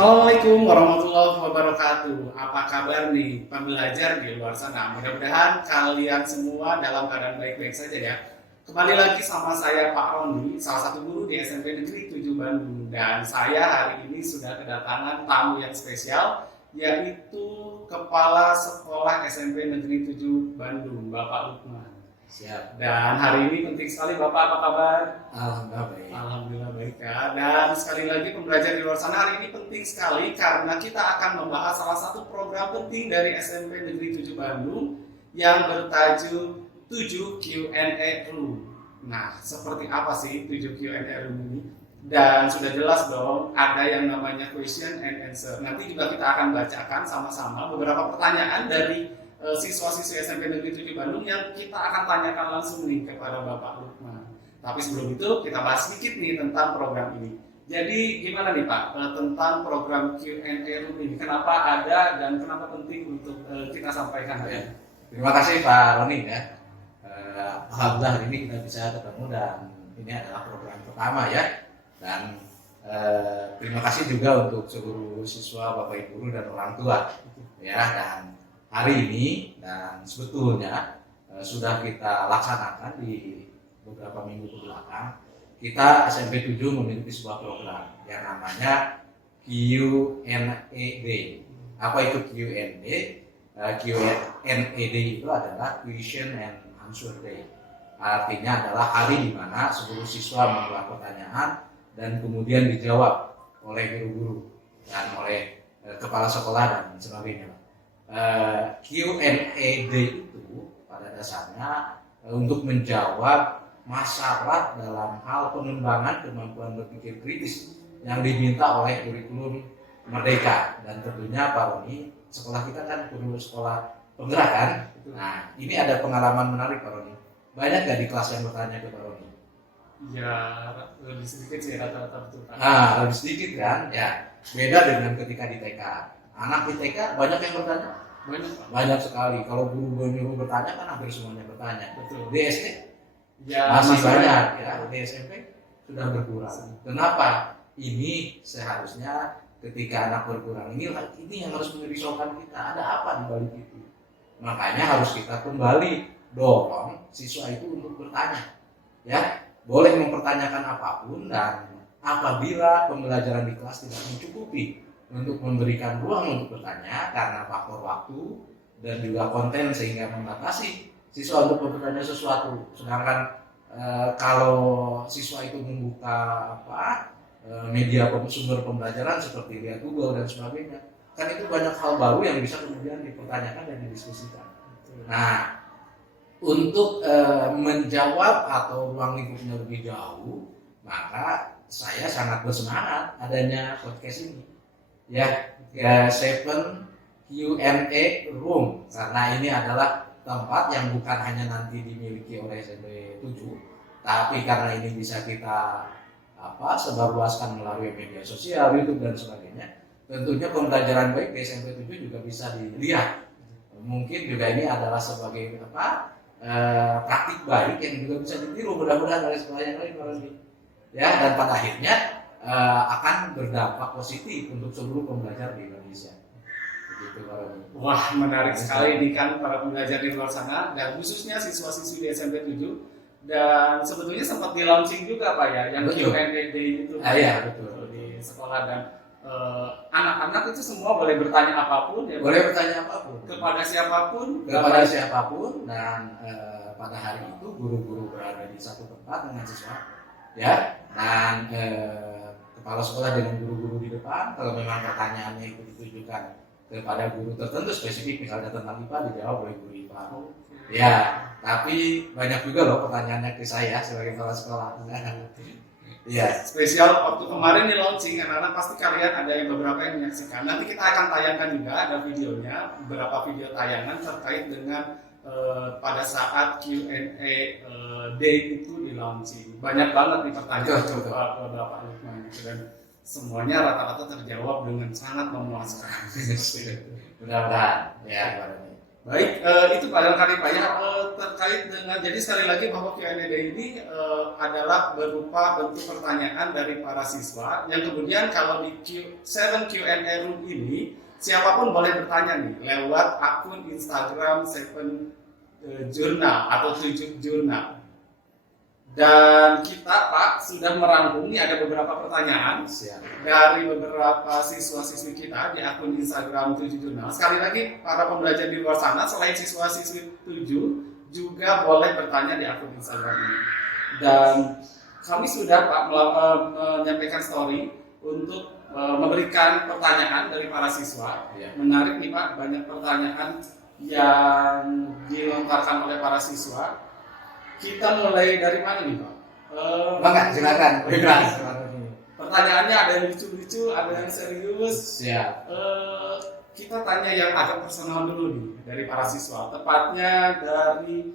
Assalamualaikum warahmatullahi wabarakatuh. Apa kabar nih pembelajar di luar sana? Mudah-mudahan kalian semua dalam keadaan baik-baik saja ya. Kembali lagi sama saya Pak Roni, salah satu guru di SMP Negeri 7 Bandung. Dan saya hari ini sudah kedatangan tamu yang spesial, yaitu Kepala Sekolah SMP Negeri 7 Bandung, Bapak Lukman. Siap. Dan hari ini penting sekali Bapak, apa kabar? Alhamdulillah baik. Alhamdulillah baik ya. Dan sekali lagi pembelajar di luar sana, hari ini penting sekali karena kita akan membahas salah satu program penting dari SMP Negeri 7 Bandung yang bertajuk 7 Q&A Room. Nah, seperti apa sih 7 Q&A Room ini? Dan sudah jelas dong, ada yang namanya question and answer. Nanti juga kita akan bacakan sama-sama beberapa pertanyaan dari siswa-siswi SMP Negeri 7 Bandung yang kita akan tanyakan langsung nih kepada Bapak Lukman. Tapi sebelum itu kita bahas sedikit nih tentang program ini. Jadi gimana nih Pak tentang program Q&A Room ini? Kenapa ada dan kenapa penting untuk kita sampaikan? Ya. Terima kasih Pak Roni ya. Alhamdulillah hari ini kita bisa ketemu dan ini adalah program pertama ya. Dan terima kasih juga untuk seluruh siswa, Bapak Ibu guru dan orang tua ya. Dan hari ini dan sebetulnya sudah kita laksanakan di beberapa minggu ke belakang. Kita SMP 7 memiliki sebuah program yang namanya Q&A Day. Apa itu Q&A? Q&A Day itu adalah Question and Answer Day. Artinya adalah hari di mana seluruh siswa membuat pertanyaan dan kemudian dijawab oleh guru-guru dan oleh kepala sekolah dan sebagainya. Q&A Day itu pada dasarnya untuk menjawab masalah dalam hal pengembangan kemampuan berpikir kritis yang diminta oleh kurikulum Merdeka. Dan tentunya Pak Roni, sekolah kita kan sekolah penggerak kan. Nah, ini ada pengalaman menarik Pak Roni. Banyak gak di kelas yang bertanya ke Pak Roni? Ya, lebih sedikit sih rata-rata betul Pak. Nah, lebih sedikit kan? Ya, beda dengan ketika di TK. Anak di TK banyak yang bertanya? Banyak Pak. Banyak sekali. Kalau guru bertanya kan hampir semuanya bertanya. Betul. Di SD Ya, masih masalahnya banyak ya. Di SMP sudah berkurang. Kenapa? Ini seharusnya ketika anak berkurang ini yang harus merisaukan kita. Ada apa di balik itu? Makanya harus kita kembali dorong siswa itu untuk bertanya. Ya, boleh mempertanyakan apapun dan apabila pembelajaran di kelas tidak mencukupi untuk memberikan ruang untuk bertanya karena faktor waktu dan juga konten sehingga membatasi siswa untuk bertanya sesuatu. Sedangkan kalau siswa itu membuka media sumber pembelajaran seperti lihat Google dan sebagainya, kan itu banyak hal baru yang bisa kemudian dipertanyakan dan didiskusikan. Nah, untuk menjawab atau ruang lingkupnya lebih jauh, maka saya sangat bersemangat adanya podcast ini. Ya, 7 Q&A Room, karena ini adalah tempat yang bukan hanya nanti dimiliki oleh SMP 7, tapi karena ini bisa kita sebarluaskan melalui media sosial, YouTube dan sebagainya. Tentunya pembelajaran baik di SMP 7 juga bisa dilihat. Mungkin juga ini adalah sebagai praktik baik yang juga bisa ditiru mudah-mudahan oleh sekolah yang lain. Ya, dan pada akhirnya akan berdampak positif untuk seluruh pembelajar di Indonesia. Wah, menarik sekali nih kan para pembelajar di luar sana dan khususnya siswa-siswi di SMP 7. Dan sebetulnya sempat di launching juga Pak ya, yang Q&A Day itu ya, betul. Di sekolah. Dan anak-anak itu semua boleh bertanya apapun ya. Boleh bertanya apapun kepada siapapun. Dan pada hari itu guru-guru berada di satu tempat dengan siswa ya, dan kepala sekolah dengan guru-guru di depan. Kalau memang pertanyaannya itu ditujukan kepada guru tertentu spesifik, misalnya tentang IPA, dijawab oleh guru IPA. Ya, tapi banyak juga loh pertanyaannya ke saya sebagai kepala sekolah. Ya. Spesial waktu kemarin di launching, anak-anak pasti kalian ada yang beberapa yang menyaksikan. Nanti kita akan tayangkan juga, ada videonya, beberapa video tayangan terkait dengan pada saat Q&A Day itu di launching. Banyak banget nih pertanyaan ke Bapak Lukman dan semuanya rata-rata terjawab dengan sangat memuaskan. Mudah-mudahan ya. Baik, itu barangkali Pak ya, terkait dengan, jadi sekali lagi bahwa Q&A ini adalah berupa bentuk pertanyaan dari para siswa yang kemudian kalau di 7 Q&A room ini siapapun boleh bertanya nih lewat akun Instagram 7 Journal atau 7 Journal. Dan kita Pak sudah merangkum, ini ada beberapa pertanyaan dari beberapa siswa-siswi kita di akun Instagram 7 Jurnal. Sekali lagi para pembelajar di luar sana selain siswa-siswi 7 juga boleh bertanya di akun Instagram ini. Dan kami sudah Pak menyampaikan story untuk memberikan pertanyaan dari para siswa. Menarik nih Pak, banyak pertanyaan yang dilontarkan oleh para siswa. Kita mulai dari mana nih Pak? Bangga, silakan. Bebas. Pertanyaannya ada yang lucu-lucu, ada yang serius. Siap. Kita tanya yang agak personal dulu nih dari para siswa. Tepatnya dari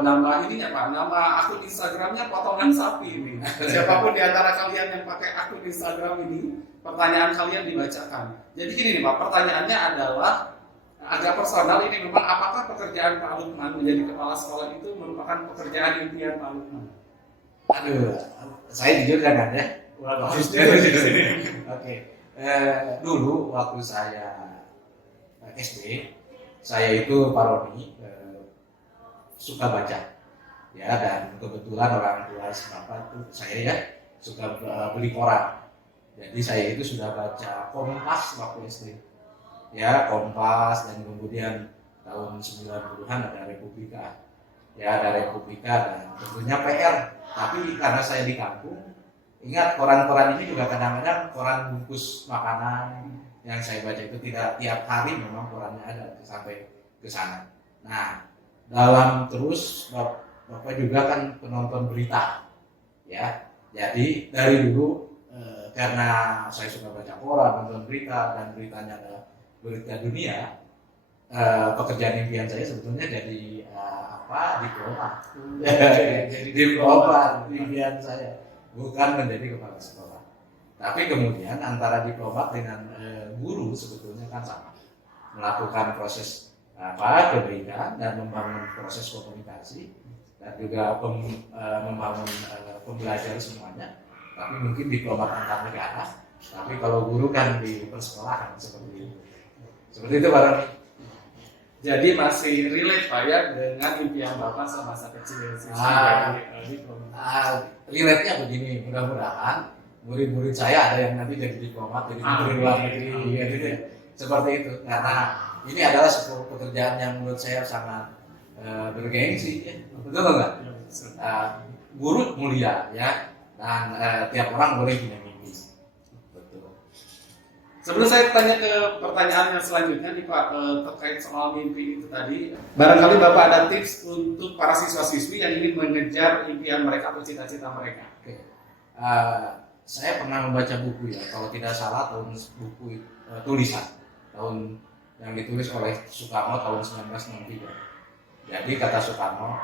nama ininya Pak, nama akun Instagramnya potongan sapi ini. Siapapun di antara kalian yang pakai akun Instagram ini, pertanyaan kalian dibacakan. Jadi gini nih Pak, pertanyaannya adalah agak personal ini memang, apakah pekerjaan Pak Lukman menjadi kepala sekolah itu merupakan pekerjaan impian Pak Lukman? Aduh, saya jujur jangan ya. Oke. Dulu waktu saya SD, saya itu parodi, suka baca. Ya, dan kebetulan orang tua bapak itu saya ya suka beli koran. Jadi saya itu sudah baca Kompas waktu SD. Ya, Kompas, dan kemudian tahun 90-an ada Republika. Ya, ada Republika dan tentunya PR. Tapi karena saya di kampung, ingat koran-koran ini juga kadang-kadang koran bungkus makanan yang saya baca itu tidak tiap hari, memang korannya ada sampai ke sana. Nah, dalam terus Bapak juga kan penonton berita. Ya. Jadi dari dulu karena saya suka baca koran, nonton berita, dan beritanya adalah berita dunia, pekerjaan impian saya sebetulnya jadi diplomat. Jadi diplomat impian saya, bukan menjadi kepala sekolah. Tapi kemudian antara diplomat dengan guru sebetulnya kan sama, melakukan proses kebaikan dan membangun proses komunikasi dan juga membangun pembelajaran semuanya. Tapi mungkin diplomat antar negara. Tapi kalau guru kan di persekolahan seperti itu. Seperti itu Pak Roni. Jadi masih relate Pak ya dengan impian Bapak semasa kecil. Relate-nya begini, mudah-mudahan murid-murid saya ada yang nanti jadi diplomat, jadi menteri luar negeri, gitu. Seperti itu. Karena ini adalah sebuah pekerjaan yang menurut saya sangat bergengsi, ya. Betul nggak? Guru mulia, ya, dan tiap orang boleh punya mimpi. Sebelum saya tanya ke pertanyaan yang selanjutnya nih Pak, terkait soal mimpi itu tadi, barangkali Bapak ada tips untuk para siswa-siswi yang ingin mengejar impian mereka atau cita-cita mereka. Oke. Saya pernah membaca buku ya, kalau tidak salah buku tulisan tahun yang ditulis oleh Soekarno tahun 1963. Jadi kata Soekarno,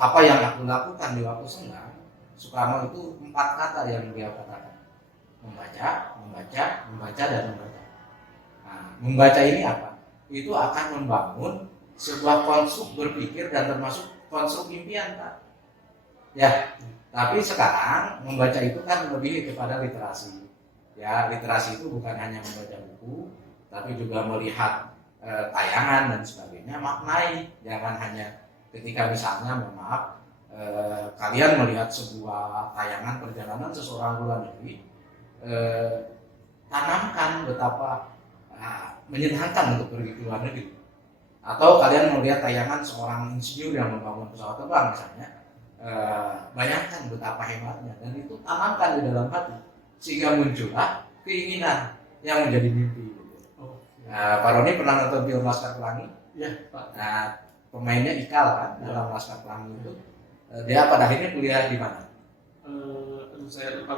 apa yang aku lakukan di waktu senggang, Soekarno itu 4 kata yang dia katakan. Membaca, dan membaca. Nah, membaca ini apa? Itu akan membangun sebuah konstruk berpikir dan termasuk konstruk impian, Pak. Ya, tapi sekarang membaca itu kan lebih kepada literasi. Ya, literasi itu bukan hanya membaca buku, tapi juga melihat tayangan dan sebagainya, maknai. Jangan hanya ketika misalnya, mohon maaf, kalian melihat sebuah tayangan perjalanan seseorang luar negeri, tanamkan betapa menyenangkan untuk pergi ke luar negeri. Atau kalian melihat tayangan seorang insinyur yang membangun pesawat terbang misalnya, bayangkan betapa hebatnya, dan itu tanamkan di dalam hati sehingga muncullah keinginan yang menjadi mimpi. Pak Roni pernah nonton film Laskar Pelangi? Ya, Pak. Nah, pemainnya Ikal kan dalam Laskar Pelangi itu, dia pada akhirnya kuliah di mana? Saya lupa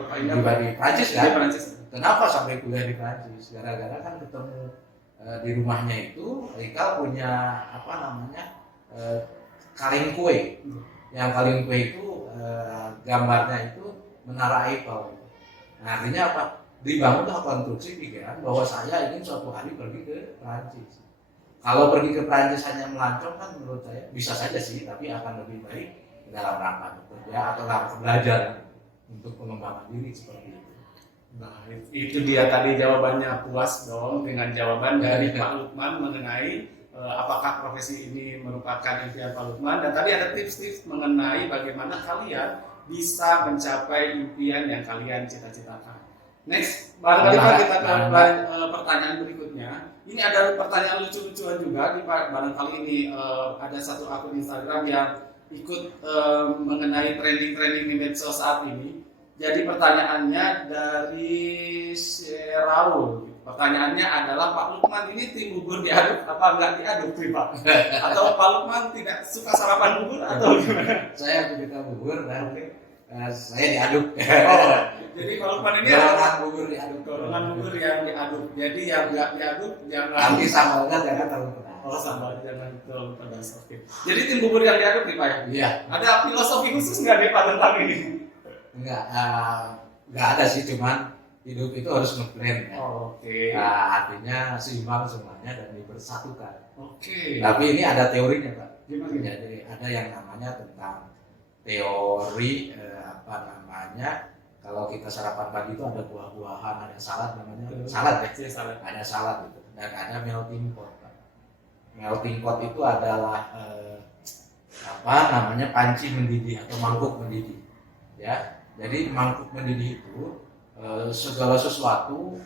di Prancis kan? Di Prancis. Kenapa sampai kuliah di Prancis? Gara-gara kan ketemu di rumahnya itu Ikal punya kaleng kue. Yang kaleng kue itu gambarnya itu menara Eiffel. Nah, artinya apa? Dibangunlah konstruksi pikiran bahwa saya ingin suatu hari pergi ke Prancis. Kalau pergi ke Prancis hanya melancong kan menurut saya bisa saja sih, tapi akan lebih baik dalam rangka bekerja atau rangka belajar untuk pengembangan diri seperti itu. Nah, itu dia tadi jawabannya. Puas dong dengan jawaban dari Pak Lukman mengenai apakah profesi ini merupakan impian Pak Lukman, dan tadi ada tips-tips mengenai bagaimana kalian bisa mencapai impian yang kalian cita-citakan. Next, barangkali Pak, kita ke pertanyaan berikutnya. Ini ada pertanyaan lucu-lucuan juga di barangkali ini ada satu akun Instagram yang ikut mengenai trending-trending di medsos saat ini. Jadi pertanyaannya dari Raul. Pertanyaannya adalah, Pak Lukman ini tim bubur diaduk apa enggak diaduk nih Pak? Atau Pak Lukman tidak suka sarapan bubur atau gimana? Saya suka bubur dan saya diaduk. Oh, jadi Pak Lukman ini golongan bubur diaduk. golongan bubur yang diaduk. Jadi yang enggak diaduk jangan. Nanti sambalnya jangan terlalu pedas. Oh, sambal jangan terlalu pedas. Oke. Jadi tim bubur yang diaduk nih Pak ya? Iya. Ada filosofi khusus nggak nih Pak tentang ini? Enggak ada sih, cuman hidup itu harus ngeblend ya. Oh, oke. Artinya seimbang semuanya dan dipersatukan. Oke. Tapi ini ada teorinya Pak. Gimana? Jadi ada yang namanya tentang teori kalau kita sarapan pagi itu ada buah-buahan, ada salad namanya salad ya. Iya, salad. Ada salad itu dan ada melting pot. Pak. Melting pot itu adalah panci mendidih atau mangkuk mendidih. Ya. Jadi mangkuk mendidih itu segala sesuatu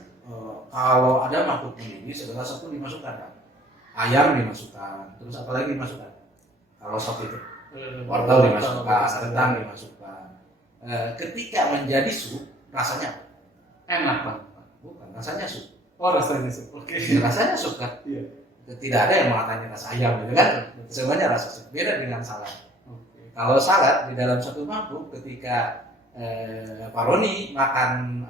kalau ada mangkuk mendidih segala sesuatu dimasukkan kan? Ayam dimasukkan, terus apa lagi dimasukkan? Kalau sop itu wortel dimasukkan, rendang dimasukkan. Ketika menjadi sup rasanya Enak Pak. bukan rasanya sup. Oh, rasanya sup. Oke. Rasanya sup kan? Iya. Tidak ada yang mengatakan rasa ayam gitu kan? Semuanya rasa sup. Beda dengan salad. Oke. Kalau salad di dalam satu mangkuk ketika Pak Roni makan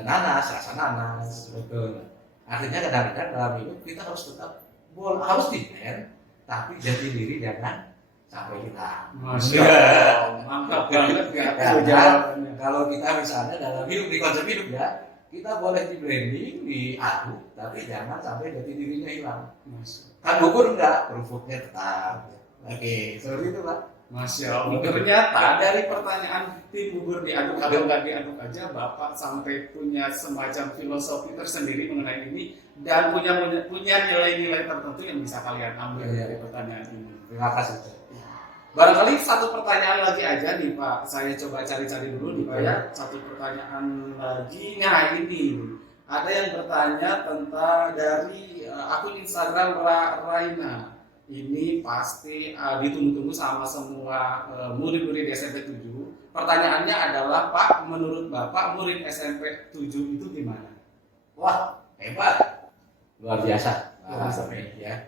nanas, rasa nanas, betul. Artinya kadang-kadang dalam hidup kita harus tetap harus di-blend, tapi jati diri jangan sampai hilang. Masya Allah, mantap banget ya. Kalau kita misalnya dalam hidup di konsep hidup ya, kita boleh di-blending, diaduk, tapi jangan sampai jati dirinya hilang. Kan bubur enggak, kerupuknya tetap. Oke, seperti itu Pak. Masya Allah. Ternyata dari pertanyaan tim bubur diaduk atau nggak diaduk aja, Bapak sampai punya semacam filosofi tersendiri mengenai ini dan punya nilai-nilai tertentu yang bisa kalian ambil dari pertanyaan ini. Terima kasih. Barangkali satu pertanyaan lagi aja nih Pak. Saya coba cari-cari dulu nih Pak ya. Satu pertanyaan lagi. Nah ini ada yang bertanya tentang dari akun Instagram Raina. Ini pasti ditunggu-tunggu sama semua murid-murid SMP 7. Pertanyaannya adalah, Pak, menurut Bapak murid SMP 7 itu gimana? Wah, hebat. Luar biasa. Ya.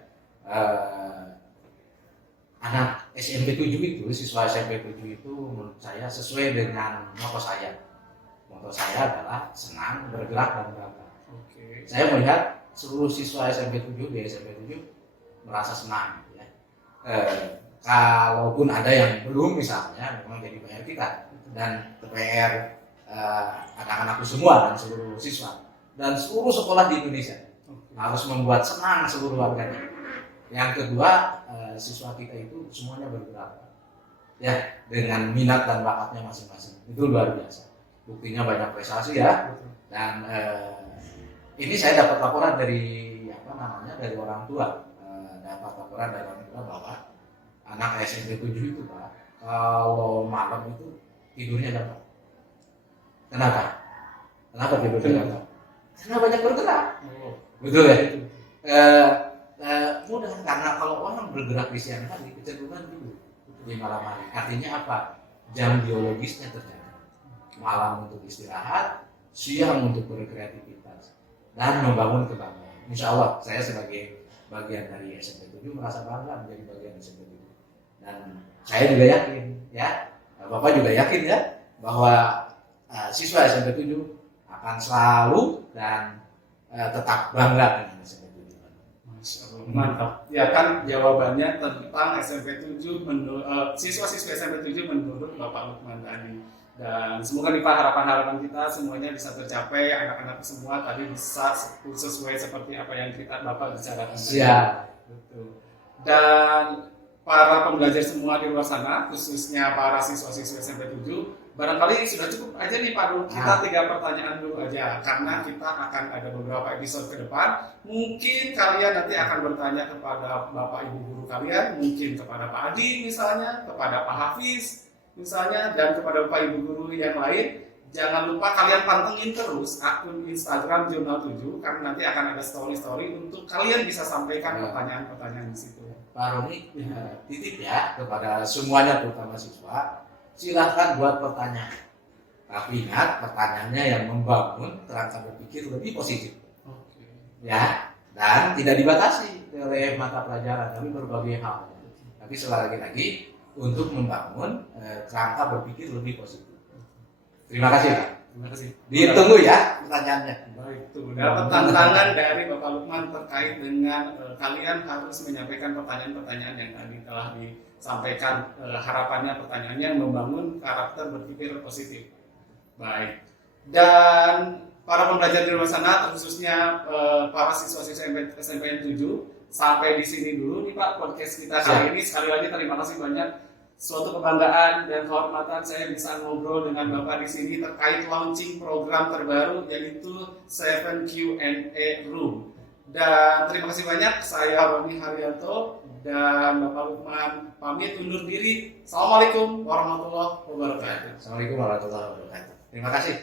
Anak SMP 7 itu, siswa SMP 7 itu menurut saya sesuai dengan moto saya. Moto saya adalah senang, bergerak, dan bangga. Oke. Saya melihat seluruh siswa SMP 7 di SMP 7 merasa senang ya. Kalaupun ada yang belum misalnya memang jadi PR kita dan PR anak-anakku semua dan seluruh siswa dan seluruh sekolah di Indonesia harus membuat senang seluruh warganya. Yang kedua, siswa kita itu semuanya bergerak ya dengan minat dan bakatnya masing-masing. Itu luar biasa. Buktinya banyak prestasi ya. Dan ini saya dapat laporan dari dari orang tua. Dapat laporan dari orang tua bahwa anak SMP 7 itu Pak, kalau malam itu tidurnya dapat. Kenapa? Kenapa tidurnya dapat? Karena banyak bergerak. Betul ya? Mudah, karena kalau orang bergerak di siang hari kecenderungan tidur di malam hari. Artinya apa? Jam biologisnya terjadi. Malam untuk istirahat, siang untuk berkreativitas dan membangun kebanggaan. Insya Allah saya sebagai bagian dari SMP 7 merasa bangga menjadi bagian SMP 7. Dan saya juga yakin ya, Bapak juga yakin ya bahwa siswa SMP 7 akan selalu dan tetap bangga dengan SMP 7. Masya Allah, mantap. Ya kan jawabannya tentang SMP 7 menurut siswa-siswa SMP 7 menurut Bapak Lukman tadi. Dan semoga nih Pak, harapan-harapan kita semuanya bisa tercapai, anak-anak semua tadi bisa sesuai seperti apa yang Bapak bicarakan. Siap. Betul. Dan para pembelajar semua di luar sana, khususnya para siswa-siswa SMP 7, barangkali sudah cukup aja nih Pak Dul. Kita 3 pertanyaan dulu aja, karena kita akan ada beberapa episode ke depan. Mungkin kalian nanti akan bertanya kepada Bapak Ibu guru kalian, mungkin kepada Pak Adi misalnya, kepada Pak Hafiz misalnya, dan kepada Bapak Ibu guru yang lain. Jangan lupa kalian pantengin terus akun Instagram Jurnal 7, karena nanti akan ada story-story untuk kalian bisa sampaikan pertanyaan-pertanyaan di situ. Pak Roni, titip ya kepada semuanya, terutama siswa, silahkan buat pertanyaan. Tapi ingat, pertanyaannya yang membangun kerangka berpikir lebih positif. Oke. Ya, dan tidak dibatasi oleh mata pelajaran, tapi berbagai hal. Tapi sekali lagi untuk membangun kerangka berpikir lebih positif. Terima kasih, Pak. Terima kasih. Ditunggu ya pertanyaannya. Baik, itu dapat tantangan dari Bapak Lukman terkait dengan kalian harus menyampaikan pertanyaan-pertanyaan yang tadi telah disampaikan, harapannya pertanyaannya membangun karakter berpikir positif. Baik. Dan para pembelajar di luar sana, khususnya para siswa-siswa SMPN 7, sampai di sini dulu nih Pak podcast kita kali ini. Sekali lagi terima kasih banyak. Suatu kebanggaan dan kehormatan saya bisa ngobrol dengan Bapak di sini terkait launching program terbaru, yaitu 7 Q&A Room. Dan terima kasih banyak, saya Roni Haryanto dan Bapak Lukman pamit undur diri. Assalamualaikum warahmatullahi wabarakatuh. Assalamualaikum warahmatullahi wabarakatuh. Terima kasih.